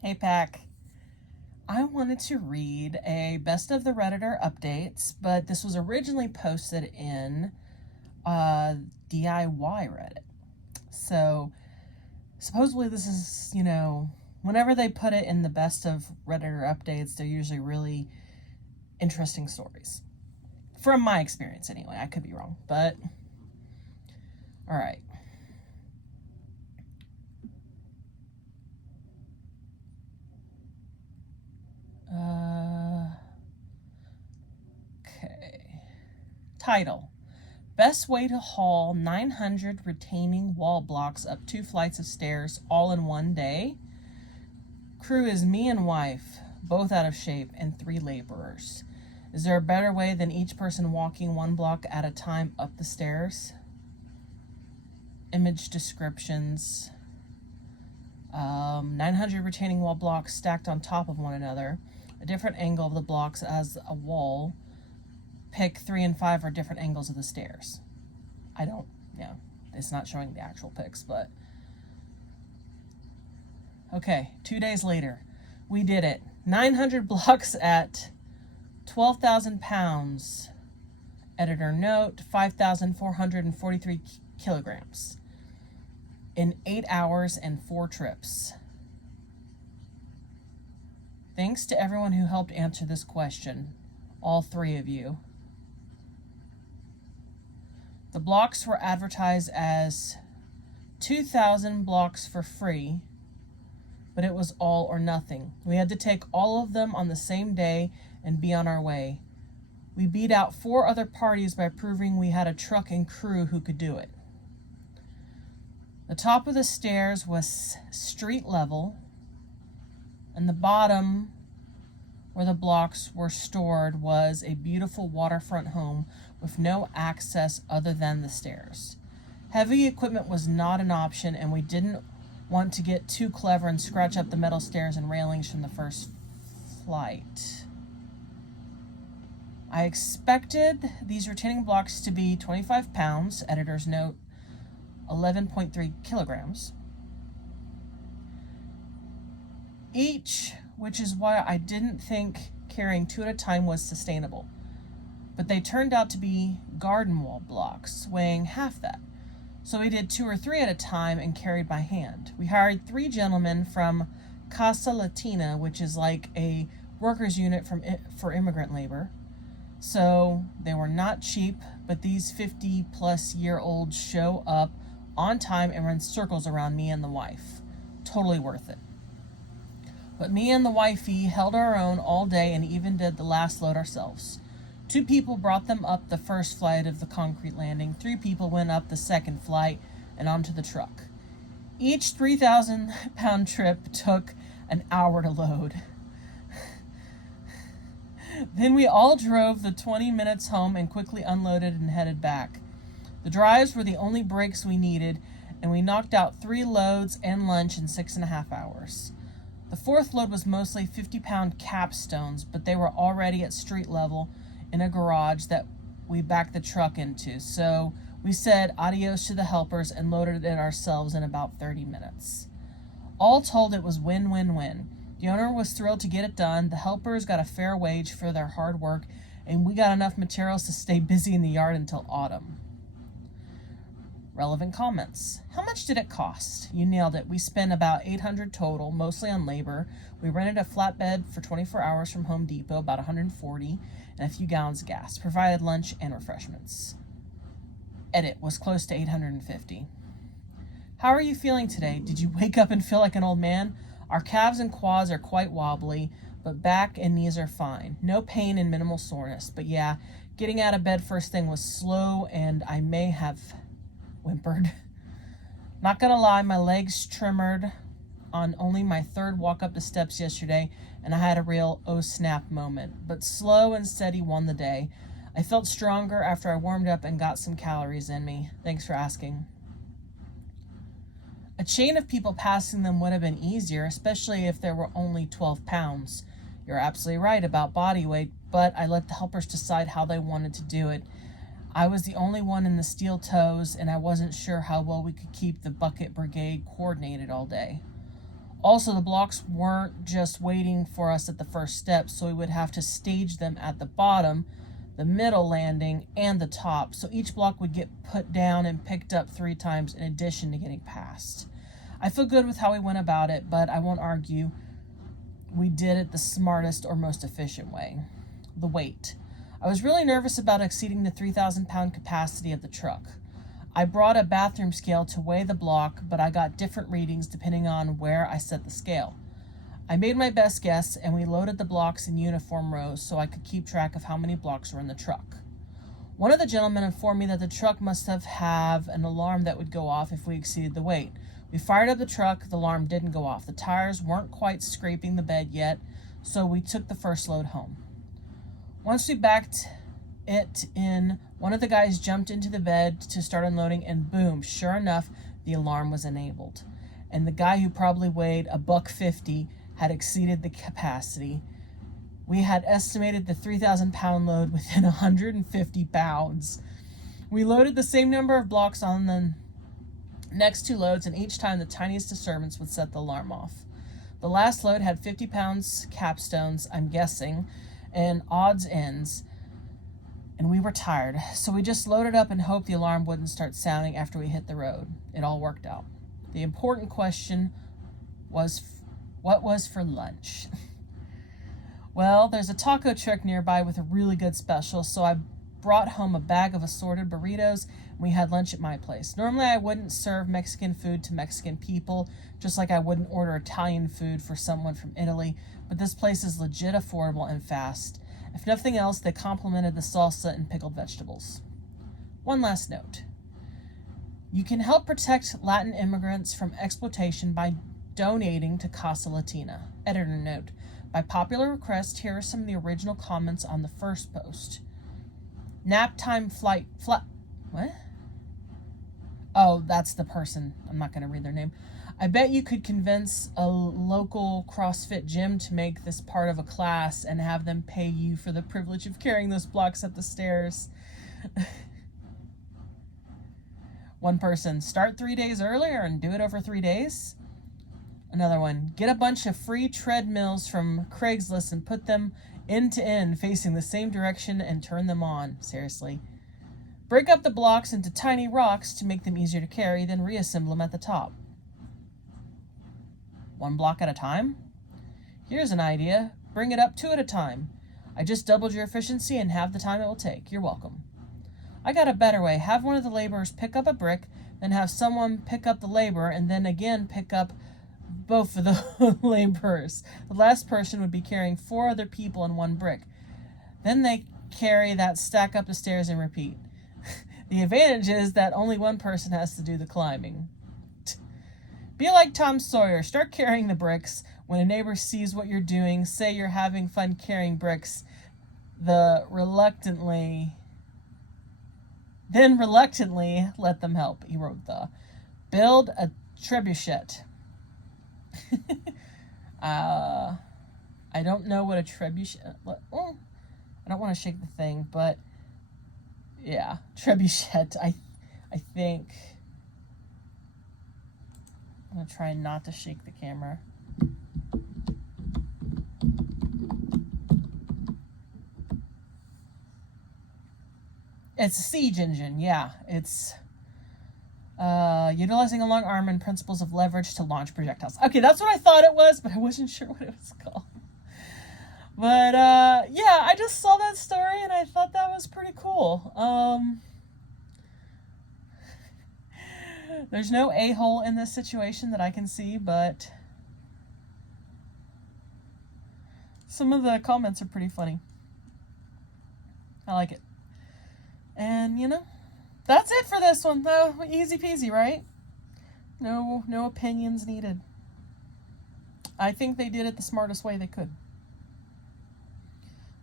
Hey, Pack. I wanted to read a best of the Redditor updates, but this was originally posted in DIY Reddit. So supposedly this is, whenever they put it in the best of Redditor updates, they're usually really interesting stories. From my experience, anyway. I could be wrong, but all right. Okay. Title: Best way to haul 900 retaining wall blocks up 2 flights of stairs all in one day. Crew is me and wife, both out of shape, and 3 laborers. Is there a better way than each person walking 1 block at a time up the stairs? Image descriptions. 900 retaining wall blocks stacked on top of one another. A different angle of the blocks as a wall. Pick 3 and 5 are different angles of the stairs. It's not showing the actual pics, but. Okay, 2 days later, we did it. 900 blocks at 12,000 pounds. Editor note, 5,443 kilograms. In 8 hours and 4 trips. Thanks to everyone who helped answer this question, all 3 of you. The blocks were advertised as 2,000 blocks for free, but it was all or nothing. We had to take all of them on the same day and be on our way. We beat out 4 other parties by proving we had a truck and crew who could do it. The top of the stairs was street level, and the bottom, where the blocks were stored, was a beautiful waterfront home with no access other than the stairs. Heavy equipment was not an option, and we didn't want to get too clever and scratch up the metal stairs and railings from the first flight. I expected these retaining blocks to be 25 pounds, editor's note, 11.3 kilograms each, which is why I didn't think carrying 2 at a time was sustainable. But they turned out to be garden wall blocks, weighing half that. So we did 2 or 3 at a time and carried by hand. We hired 3 gentlemen from Casa Latina, which is like a workers' unit for immigrant labor. So they were not cheap, but these 50-plus-year-olds show up on time and run circles around me and the wife. Totally worth it. But me and the wifey held our own all day and even did the last load ourselves. 2 people brought them up the first flight of the concrete landing. 3 people went up the second flight and onto the truck. Each 3,000-pound trip took an hour to load. Then we all drove the 20 minutes home and quickly unloaded and headed back. The drives were the only breaks we needed, and we knocked out 3 loads and lunch in 6.5 hours. The 4th load was mostly 50-pound capstones, but they were already at street level in a garage that we backed the truck into. So we said adios to the helpers and loaded it ourselves in about 30 minutes. All told, it was win-win-win. The owner was thrilled to get it done, the helpers got a fair wage for their hard work, and we got enough materials to stay busy in the yard until autumn. Relevant comments. How much did it cost? You nailed it. We spent about $800 total, mostly on labor. We rented a flatbed for 24 hours from Home Depot, about $140, and a few gallons of gas. Provided lunch and refreshments. Edit was close to $850. How are you feeling today? Did you wake up and feel like an old man? Our calves and quads are quite wobbly, but back and knees are fine. No pain and minimal soreness. But yeah, getting out of bed first thing was slow, and I may have whimpered. Not gonna lie, my legs trembled on only my 3rd walk up the steps yesterday, and I had a real oh snap moment. But slow and steady won the day. I felt stronger after I warmed up and got some calories in me. Thanks for asking. A chain of people passing them would have been easier, especially if there were only 12 pounds. You're absolutely right about body weight, but I let the helpers decide how they wanted to do it. I was the only one in the steel toes, and I wasn't sure how well we could keep the bucket brigade coordinated all day. Also, the blocks weren't just waiting for us at the first step, so we would have to stage them at the bottom, the middle landing, and the top. So each block would get put down and picked up 3 times in addition to getting past. I feel good with how we went about it, but I won't argue we did it the smartest or most efficient way. The weight. I was really nervous about exceeding the 3,000-pound capacity of the truck. I brought a bathroom scale to weigh the block, but I got different readings depending on where I set the scale. I made my best guess, and we loaded the blocks in uniform rows so I could keep track of how many blocks were in the truck. One of the gentlemen informed me that the truck must have an alarm that would go off if we exceeded the weight. We fired up the truck, the alarm didn't go off. The tires weren't quite scraping the bed yet, so we took the first load home. Once we backed it in, one of the guys jumped into the bed to start unloading, and boom, sure enough, the alarm was enabled. And the guy who probably weighed $150 had exceeded the capacity. We had estimated the 3,000-pound load within 150 pounds. We loaded the same number of blocks on the next 2 loads, and each time the tiniest disturbance would set the alarm off. The last load had 50 pounds capstones, I'm guessing, and odds ends, and we were tired, so we just loaded up and hoped the alarm wouldn't start sounding after we hit the road. It all worked out. The important question was, what was for lunch? Well, there's a taco truck nearby with a really good special, so I brought home a bag of assorted burritos, and we had lunch at my place. Normally, I wouldn't serve Mexican food to Mexican people, just like I wouldn't order Italian food for someone from Italy, but this place is legit affordable and fast. If nothing else, they complimented the salsa and pickled vegetables. One last note. You can help protect Latin immigrants from exploitation by donating to Casa Latina. Editor note. By popular request, here are some of the original comments on the first post. Nap time what? Oh, that's the person. I'm not going to read their name. I bet you could convince a local CrossFit gym to make this part of a class and have them pay you for the privilege of carrying those blocks up the stairs. One person, start 3 days earlier and do it over 3 days. Another one, get a bunch of free treadmills from Craigslist and put them end to end facing the same direction and turn them on. Seriously. Break up the blocks into tiny rocks to make them easier to carry, then reassemble them at the top. 1 block at a time? Here's an idea. Bring it up 2 at a time. I just doubled your efficiency and half the time it will take. You're welcome. I got a better way. Have one of the laborers pick up a brick, then have someone pick up the labor, and then again pick up both of the laborers. The last person would be carrying 4 other people and 1 brick. Then they carry that stack up the stairs and repeat. The advantage is that only 1 person has to do the climbing. Be like Tom Sawyer. Start carrying the bricks. When a neighbor sees what you're doing, say you're having fun carrying bricks, then reluctantly let them help. He wrote build a trebuchet. I don't know what a trebuchet. Well, I don't want to shake the thing, but yeah, trebuchet. I think I'm gonna try not to shake the camera. It's a siege engine. Yeah, it's utilizing a long arm and principles of leverage to launch projectiles. Okay, that's what I thought it was, but I wasn't sure what it was called. But yeah, I just saw that story and I thought that was pretty cool. There's no a-hole in this situation that I can see, but some of the comments are pretty funny. I like it. And, that's it for this one, though. Easy peasy, right? No opinions needed. I think they did it the smartest way they could.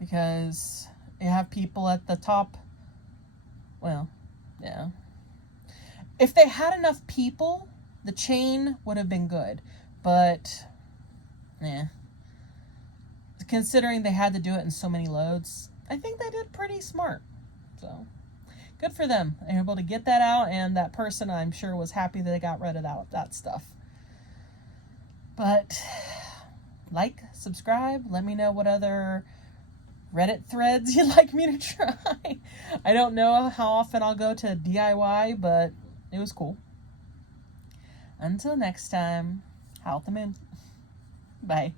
Because you have people at the top. Well, yeah. If they had enough people, the chain would have been good. But, considering they had to do it in so many loads, I think they did pretty smart. So, good for them. They were able to get that out, and that person, I'm sure, was happy that they got rid of that stuff. But like, subscribe, let me know what other Reddit threads you'd like me to try. I don't know how often I'll go to DIY, but it was cool. Until next time, howl at the moon. Bye.